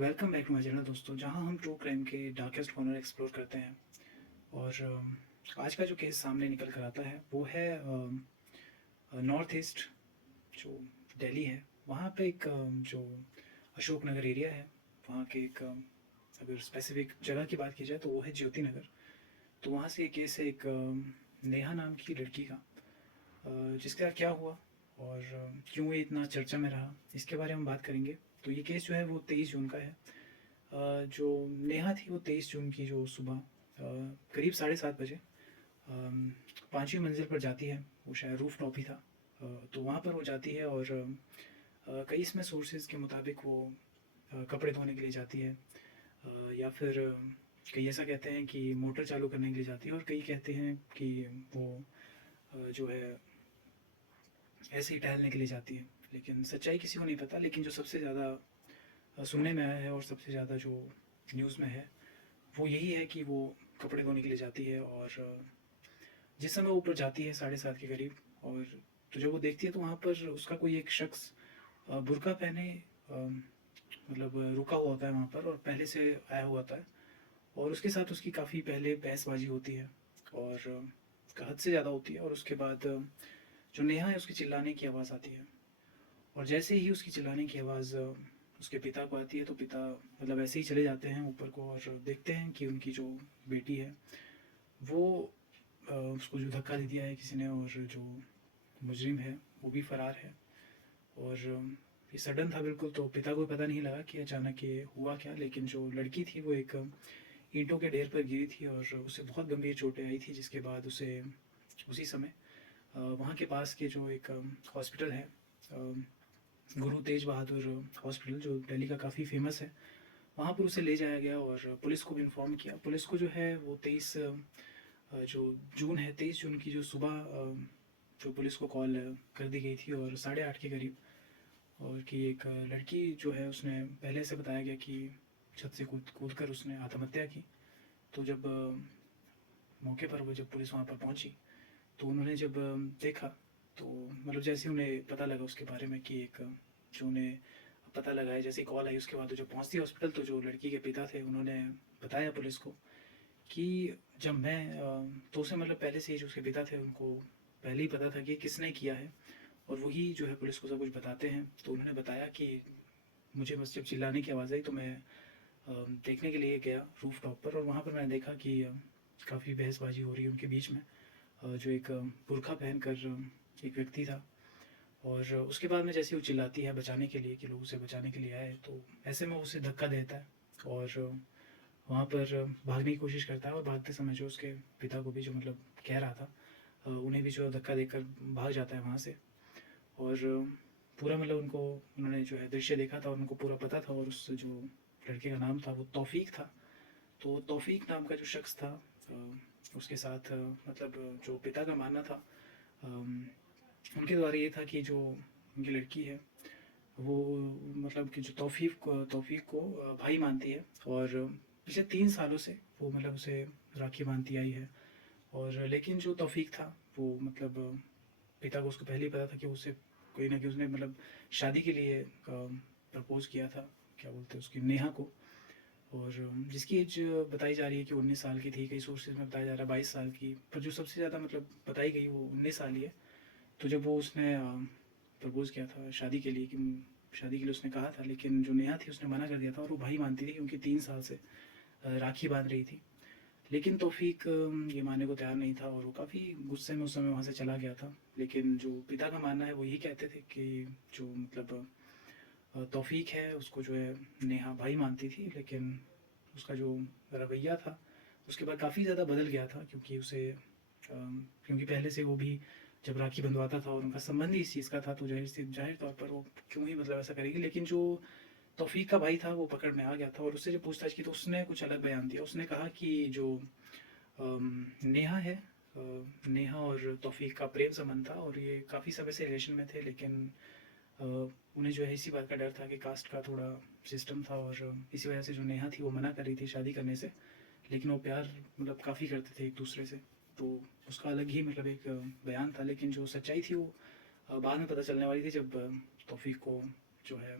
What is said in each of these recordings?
Welcome back to my channel दोस्तों, जहां हम ट्रू क्राइम के डार्केस्ट कॉर्नर एक्सप्लोर करते हैं। और आज का जो केस सामने निकल कर आता है वो है नॉर्थ ईस्ट जो दिल्ली है। वहाँ पे एक जो अशोक नगर एरिया है, वहाँ के एक अगर स्पेसिफिक जगह की बात की जाए तो वो है ज्योति नगर। तो वहाँ से ये केस है एक नेहा नाम की लड़की का, जिसके साथ क्या हुआ और क्यों ये इतना चर्चा में रहा, इसके बारे में हम बात करेंगे। तो ये केस जो है वो 23 जून का है। जो नेहा थी वो 23 जून की जो सुबह करीब 7:30 बजे पाँचवीं मंजिल पर जाती है। वो शायद रूफ टॉप ही था। तो वहाँ पर वो जाती है और कई इसमें सोर्सेज के मुताबिक वो कपड़े धोने के लिए जाती है, या फिर कई ऐसा कहते हैं कि मोटर चालू करने के लिए जाती है, और कई कहते हैं कि वो जो है ऐसे ही टहलने के लिए जाती है। लेकिन सच्चाई किसी को नहीं पता। लेकिन जो सबसे ज़्यादा सुनने में आया है और सबसे ज़्यादा जो न्यूज़ में है वो यही है कि वो कपड़े धोने के लिए जाती है। और जिस समय वो ऊपर जाती है 7:30 के करीब, और तो जब वो देखती है तो वहाँ पर उसका कोई एक शख्स बुर्का पहने मतलब रुका हुआ होता है वहाँ पर, और पहले से आया हुआ होता है। और उसके साथ उसकी काफ़ी पहले बहसबाजी होती है, और हद से ज़्यादा होती है। और उसके बाद जो नेहा है उसकी चिल्लाने की आवाज़ आती है। और जैसे ही उसकी चिल्लाने की आवाज़ उसके पिता को आती है तो पिता मतलब ऐसे ही चले जाते हैं ऊपर को, और देखते हैं कि उनकी जो बेटी है वो उसको जो धक्का दे दिया है किसी ने, और जो मुजरिम है वो भी फ़रार है। और ये सडन था बिल्कुल, तो पिता को पता नहीं लगा कि अचानक ये हुआ क्या। लेकिन जो लड़की थी वो एक ईंटों के ढेर पर गिरी थी और उसे बहुत गंभीर चोटें आई थी, जिसके बाद उसे उसी समय वहाँ के पास के जो एक हॉस्पिटल है, गुरु तेज बहादुर हॉस्पिटल, जो दिल्ली का काफ़ी फेमस है, वहाँ पर उसे ले जाया गया। और पुलिस को भी इन्फॉर्म किया। पुलिस को जो है वो 23 जो जून है, 23 जून की जो सुबह जो पुलिस को कॉल कर दी गई थी, और 8:30 के करीब, और कि एक लड़की जो है उसने पहले से बताया गया कि छत से कूद कूद कर उसने आत्महत्या की। तो जब मौके पर वो जब पुलिस वहाँ पर पहुँची तो उन्होंने जब देखा, तो मतलब जैसे उन्हें पता लगा उसके बारे में कि एक जो उन्हें पता लगा है, जैसे कॉल आई उसके बाद जब पहुँचती है हॉस्पिटल, तो जो लड़की के पिता थे उन्होंने बताया पुलिस को कि जब मैं तो उसे मतलब पहले से ही जो उसके पिता थे उनको पहले ही पता था कि किसने किया है, और वही जो है पुलिस को सब कुछ बताते हैं। तो उन्होंने बताया कि मुझे बस जब चिल्लाने की आवाज़ आई तो मैं देखने के लिए गया रूफ टॉप पर, और वहाँ पर मैंने देखा कि काफ़ी बहसबाजी हो रही है उनके बीच में। जो एक बुर्का पहन कर एक व्यक्ति था। और उसके बाद में जैसे वो चिल्लाती है बचाने के लिए कि लोग उसे बचाने के लिए आए, तो ऐसे में उसे धक्का देता है और वहाँ पर भागने की कोशिश करता है। और भागते समय जो उसके पिता को भी जो मतलब कह रहा था, उन्हें भी जो धक्का देकर भाग जाता है वहाँ से। और पूरा मतलब उनको उन्होंने जो है दृश्य देखा था और उनको पूरा पता था, और उस जो लड़के का नाम था वो तौफीक था। तो तौफीक नाम का जो शख्स था, उसके साथ मतलब जो पिता का मानना था उनके द्वारा ये था कि जो उनकी लड़की है वो मतलब कि जो तौफीक को भाई मानती है, और पिछले 3 सालों से वो मतलब उसे राखी बांधती आई है। और लेकिन जो तौफीक था वो मतलब पिता को उसको पहले ही पता था कि उसे कोई ना कोई उसने मतलब शादी के लिए प्रपोज किया था, क्या बोलते हैं उसकी, नेहा को। और जिसकी एज बताई जा रही है कि 19 साल की थी, कई सोर्सेज में बताया जा रहा है 22 साल की, पर जो सबसे ज़्यादा मतलब बताई गई वो 19 साल ही है। तो जब वो उसने प्रपोज़ किया था शादी के लिए, कि शादी के लिए उसने कहा था, लेकिन जो नेहा थी उसने मना कर दिया था, और वो भाई मानती थी क्योंकि 3 साल से राखी बांध रही थी। लेकिन तौफीक ये मानने को तैयार नहीं था, और वो काफ़ी गुस्से में उस समय वहाँ से चला गया था। लेकिन जो पिता का मानना है वो यही कहते थे कि जो मतलब तौफीक है उसको जो है नेहा भाई मानती थी, लेकिन उसका जो रवैया था उसके बाद काफ़ी ज़्यादा बदल गया था, क्योंकि उसे क्योंकि पहले से वो भी जब राखी बंधवाता था और उनका संबंध ही इस चीज़ का था, तो जाहिर तौर पर वो क्यों ही मतलब ऐसा करेगी। लेकिन जो तौफीक का भाई था वो पकड़ में आ गया था, और उससे जब पूछताछ की तो उसने कुछ अलग बयान दिया। उसने कहा कि जो नेहा है, नेहा और तौफीक का प्रेम संबंध था, और ये काफ़ी समय से रिलेशन में थे। लेकिन अ, उन्हें जो है इसी बात का डर था कि कास्ट का थोड़ा सिस्टम था, और इसी वजह से जो नेहा थी वो मना कर रही थी शादी करने से। लेकिन वो प्यार मतलब काफ़ी करते थे एक दूसरे से। तो उसका अलग ही मतलब एक बयान था। लेकिन जो सच्चाई थी वो बाद में पता चलने वाली थी, जब तौफीक को जो है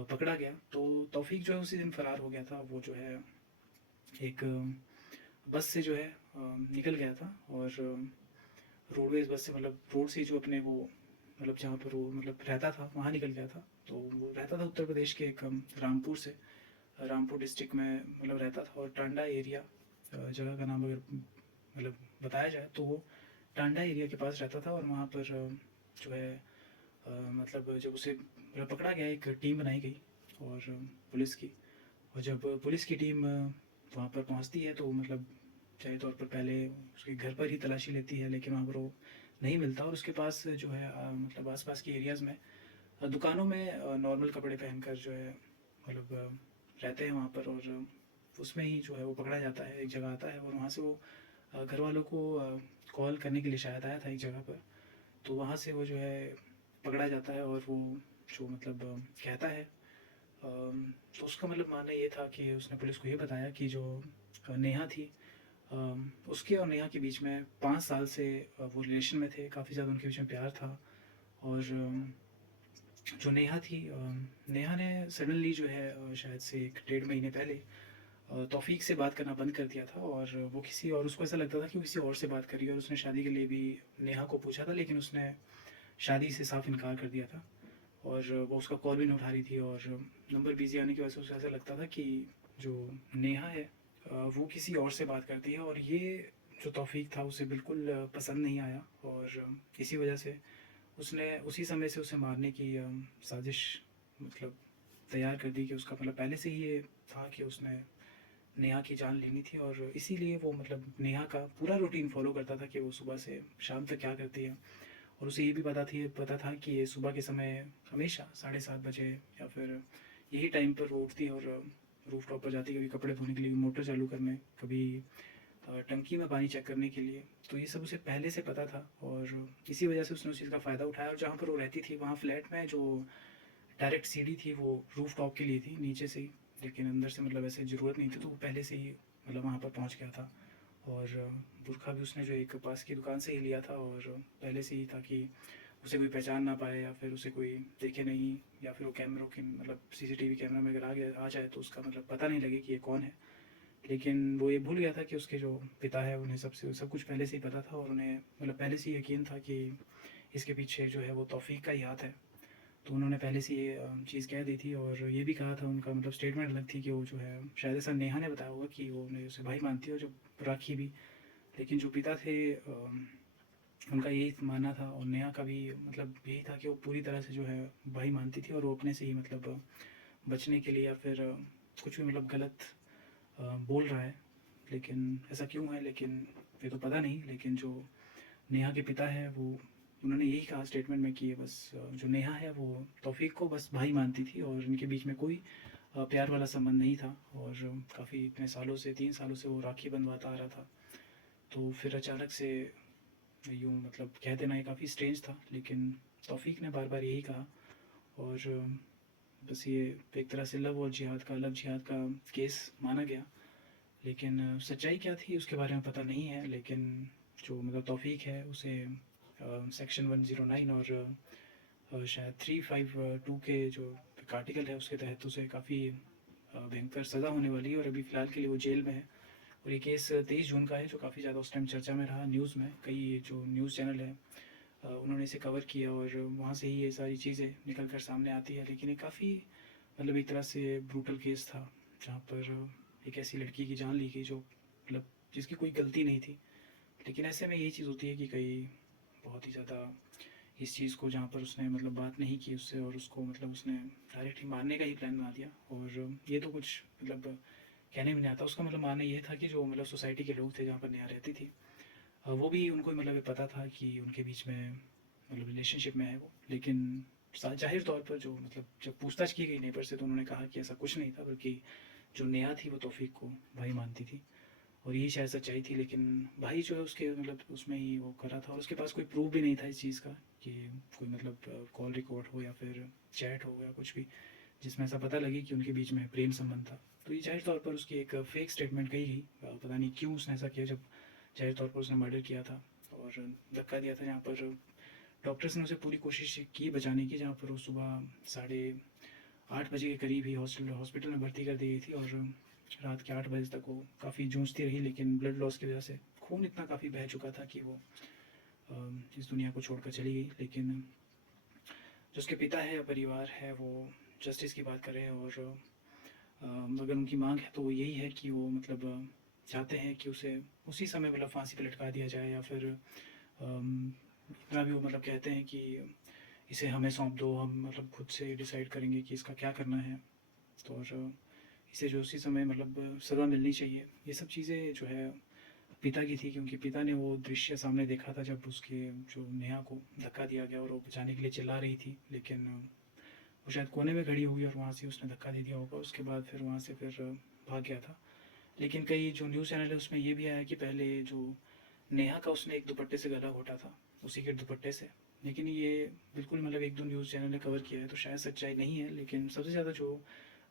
पकड़ा गया। तो तौफीक जो है उसी दिन फ़रार हो गया था। वो जो है एक बस से जो है निकल गया था और रोडवेज़ बस से, मतलब रोड से जो अपने वो, मतलब जहाँ पर वो मतलब रहता था वहाँ निकल गया था। तो वो रहता था उत्तर प्रदेश के एक रामपुर से, रामपुर डिस्ट्रिक्ट में मतलब रहता था। और टांडा एरिया जगह का नाम अगर मतलब बताया जाए तो वो टांडा एरिया के पास रहता था। और वहाँ पर जो है मतलब जब उसे मतलब पकड़ा गया, एक टीम बनाई गई और पुलिस की। और जब पुलिस की टीम वहाँ पर पहुँचती है तो मतलब जाहिर तौर पर पहले उसके घर पर ही तलाशी लेती है, लेकिन वहाँ पर वो नहीं मिलता। और उसके पास जो है मतलब आसपास के एरियाज़ में दुकानों में नॉर्मल कपड़े पहनकर जो है मतलब रहते हैं वहाँ पर। और उसमें ही जो है वो पकड़ा जाता है, एक जगह आता है और वहाँ से वो घर वालों को कॉल करने के लिए शायद आया था एक जगह पर। तो वहाँ से वो जो है पकड़ा जाता है और वो जो मतलब कहता है तो उसका मतलब मानना ये था कि उसने पुलिस को ये बताया कि जो नेहा थी, उसके और नेहा के बीच में 5 साल से वो रिलेशन में थे, काफ़ी ज़्यादा उनके बीच में प्यार था। और जो नेहा थी, नेहा ने सडनली जो है शायद से 1 डेढ़ महीने पहले तौफीक से बात करना बंद कर दिया था। और वो किसी और, उसको ऐसा लगता था कि वो किसी और से बात कर रही है। और उसने शादी के लिए भी नेहा को पूछा था, लेकिन उसने शादी से साफ इनकार कर दिया था। और वो उसका कॉल भी नहीं उठा रही थी। और नंबर बिजी आने की वजह से उसे ऐसा लगता था कि जो नेहा है वो किसी और से बात करती है। और ये जो तौफीक था उसे बिल्कुल पसंद नहीं आया। और इसी वजह से उसने उसी समय से उसे मारने की साजिश मतलब तैयार कर दी। कि उसका मतलब पहले से ही ये था कि उसने नेहा की जान लेनी थी। और इसीलिए वो मतलब नेहा का पूरा रूटीन फॉलो करता था कि वो सुबह से शाम तक क्या करती है। और उसे ये भी पता था कि ये सुबह के समय हमेशा 7:30 बजे या फिर यही टाइम पर वो उठती है और रूफ टॉप पर जाती है, कभी कपड़े धोने के लिए, मोटर चालू करने, कभी टंकी में पानी चेक करने के लिए। तो ये सब उसे पहले से पता था और इसी वजह से उसने उस चीज़ का फ़ायदा उठाया। और जहाँ पर वो रहती थी वहाँ फ्लैट में जो डायरेक्ट सीढ़ी थी वो रूफ टॉप के लिए थी, नीचे से ही। लेकिन अंदर से मतलब ऐसे ज़रूरत नहीं थी, तो वो पहले से ही मतलब वहाँ पर पहुँच गया था। और बुरखा भी उसने जो एक पास की दुकान से ही लिया था। और पहले से ही था कि उसे कोई पहचान ना पाए या फिर उसे कोई देखे नहीं, या फिर वो कैमरों की मतलब सीसीटीवी कैमरा में अगर आ जाए तो उसका मतलब पता नहीं लगे कि ये कौन है। लेकिन वो ये भूल गया था कि उसके जो पिता है उन्हें सब कुछ पहले से ही पता था। और उन्हें मतलब पहले से ही यकीन था कि इसके पीछे जो है वो तौफीक का ही हाथ है। तो उन्होंने पहले से ये चीज़ कह दी थी। और ये भी कहा था, उनका मतलब स्टेटमेंट अलग थी कि वो जो है शायद ऐसा नेहा ने बताया होगा कि वो उन्हें उसे भाई मानती है और जो राखी भी। लेकिन जो पिता थे उनका यही मानना था। और नेहा का भी मतलब यही था कि वो पूरी तरह से जो है भाई मानती थी। और वो अपने से ही मतलब बचने के लिए या फिर कुछ भी मतलब गलत बोल रहा है, लेकिन ऐसा क्यों है लेकिन ये तो पता नहीं। लेकिन जो नेहा के पिता है वो, उन्होंने यही कहा स्टेटमेंट में कि ये बस जो नेहा है वो तौफीक को बस भाई मानती थी और इनके बीच में कोई प्यार वाला संबंध नहीं था। और काफ़ी इतने सालों से, 3 सालों से वो राखी बंधवाता आ रहा था। तो फिर अचानक से यूँ मतलब कह देना ये काफ़ी स्ट्रेंज था। लेकिन तौफीक ने बार बार यही कहा। और बस ये एक तरह से लव जिहाद का केस माना गया। लेकिन सच्चाई क्या थी उसके बारे में पता नहीं है। लेकिन जो मतलब तौफीक है उसे सेक्शन 109 और शायद 352 के जो एक आर्टिकल है उसके तहत उसे काफ़ी भयंकर सज़ा होने वाली है। और अभी फ़िलहाल के लिए वो जेल में है। और ये केस 23 जून का है, जो काफ़ी ज़्यादा उस टाइम चर्चा में रहा न्यूज़ में। कई जो न्यूज़ चैनल है उन्होंने इसे कवर किया और वहाँ से ही ये सारी चीज़ें निकल कर सामने आती है। लेकिन ये काफ़ी मतलब एक तरह से ब्रूटल केस था, जहाँ पर एक ऐसी लड़की की जान ली गई जो मतलब जिसकी कोई गलती नहीं थी। लेकिन ऐसे में यही चीज़ होती है कि कई बहुत ही ज़्यादा इस चीज़ को, जहाँ पर उसने मतलब बात नहीं की उससे और उसको मतलब उसने डायरेक्ट ही मारने का ही प्लान बना दिया। और ये तो कुछ मतलब कहने में नहीं आता। उसका मतलब मानना ये था कि जो मतलब सोसाइटी के लोग थे जहाँ पर नेहा रहती थी, वो भी उनको मतलब ये पता था कि उनके बीच में मतलब रिलेशनशिप में है वो। लेकिन जाहिर तौर पर जो मतलब जब पूछताछ की गई नेबर से तो उन्होंने कहा कि ऐसा कुछ नहीं था, बल्कि जो नेहा थी वो तौफीक को भाई मानती थी। और यही शायद सच्चाई थी। लेकिन भाई जो है उसके मतलब उसमें ही वो करा था। और उसके पास कोई प्रूफ भी नहीं था इस चीज़ का कि कोई मतलब कॉल रिकॉर्ड हो या फिर चैट हो या कुछ भी जिसमें ऐसा पता लगे कि उनके बीच में प्रेम संबंध था। तो ये जाहिर तौर पर उसकी एक फेक स्टेटमेंट कही गई। पता नहीं क्यों उसने ऐसा किया, जब जाहिर तौर पर उसने मर्डर किया था और धक्का दिया था। जहाँ पर डॉक्टर्स ने उसे पूरी कोशिश की बचाने की, जहाँ पर वो सुबह 8 बजे के करीब ही हॉस्पिटल में भर्ती कर दी गई थी और रात के 8 बजे तक वो काफ़ी जूझती रही, लेकिन ब्लड लॉस की वजह से खून इतना काफ़ी बह चुका था कि वो इस दुनिया को छोड़कर चली गई। लेकिन जो उसके पिता है या परिवार है वो जस्टिस की बात कर रहे हैं और अगर उनकी मांग है तो वो यही है कि वो मतलब चाहते हैं कि उसे उसी समय मतलब फांसी पे लटका दिया जाए, या फिर इतना भी वो मतलब कहते हैं कि इसे हमें सौंप दो, हम मतलब खुद से डिसाइड करेंगे कि इसका क्या करना है। तो और इसे जो उसी समय मतलब सज़ा मिलनी चाहिए। ये सब चीज़ें जो है पिता की थी, क्योंकि पिता ने वो दृश्य सामने देखा था जब उसके जो नेहा को धक्का दिया गया और वो बचाने के लिए चिल्ला रही थी, लेकिन वो शायद कोने में खड़ी होगी और वहाँ से उसने धक्का दे दिया होगा। उसके बाद फिर वहाँ से फिर भाग गया था। लेकिन कई जो न्यूज़ चैनल है उसमें ये भी आया कि पहले जो नेहा का उसने एक दुपट्टे से गला घोटा था, उसी के दुपट्टे से। लेकिन ये बिल्कुल मतलब 1-2 न्यूज़ चैनल ने कवर किया है, तो शायद सच्चाई नहीं है। लेकिन सबसे ज़्यादा जो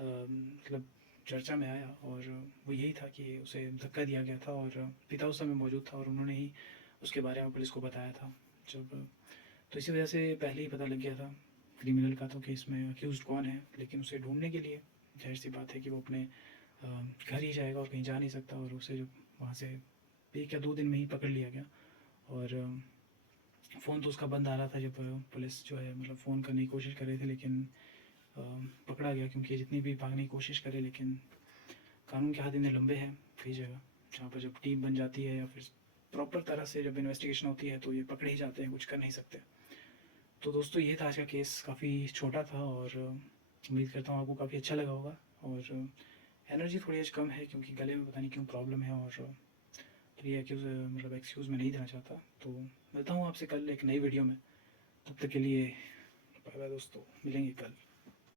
मतलब चर्चा में आया और वो यही था कि उसे धक्का दिया गया था और पिता उस समय मौजूद था और उन्होंने ही उसके बारे में पुलिस को बताया था जब। तो इसी वजह से पहले ही पता लग गया था क्रिमिनल का तो कि इसमें अक्यूज़्ड कौन है। लेकिन उसे ढूंढने के लिए जाहिर सी बात है कि वो अपने घर ही जाएगा और कहीं जा नहीं सकता, और उसे जो वहाँ से 1 या 2 दिन में ही पकड़ लिया गया। और फ़ोन तो उसका बंद आ रहा था जब पुलिस जो है मतलब फ़ोन करने की कोशिश कर रहे थे, लेकिन पकड़ा गया, क्योंकि जितनी भी भागने की कोशिश करे लेकिन कानून के हाथ इतने लंबे हैं कई जगह, जहाँ पर जब टीम बन जाती है या फिर प्रॉपर तरह से जब इन्वेस्टिगेशन होती है तो ये पकड़े ही जाते हैं, कुछ कर नहीं सकते। तो दोस्तों ये था आज का केस, काफ़ी छोटा था और उम्मीद करता हूँ आपको काफ़ी अच्छा लगा होगा। और एनर्जी थोड़ी आज कम है क्योंकि गले में पता नहीं क्यों प्रॉब्लम है, और तो ये मतलब एक्सक्यूज़ मैं नहीं देना चाहता। तो मिलता हूँ आपसे कल एक नई वीडियो में, तब तक के लिए बाय बाय दोस्तों, मिलेंगे कल।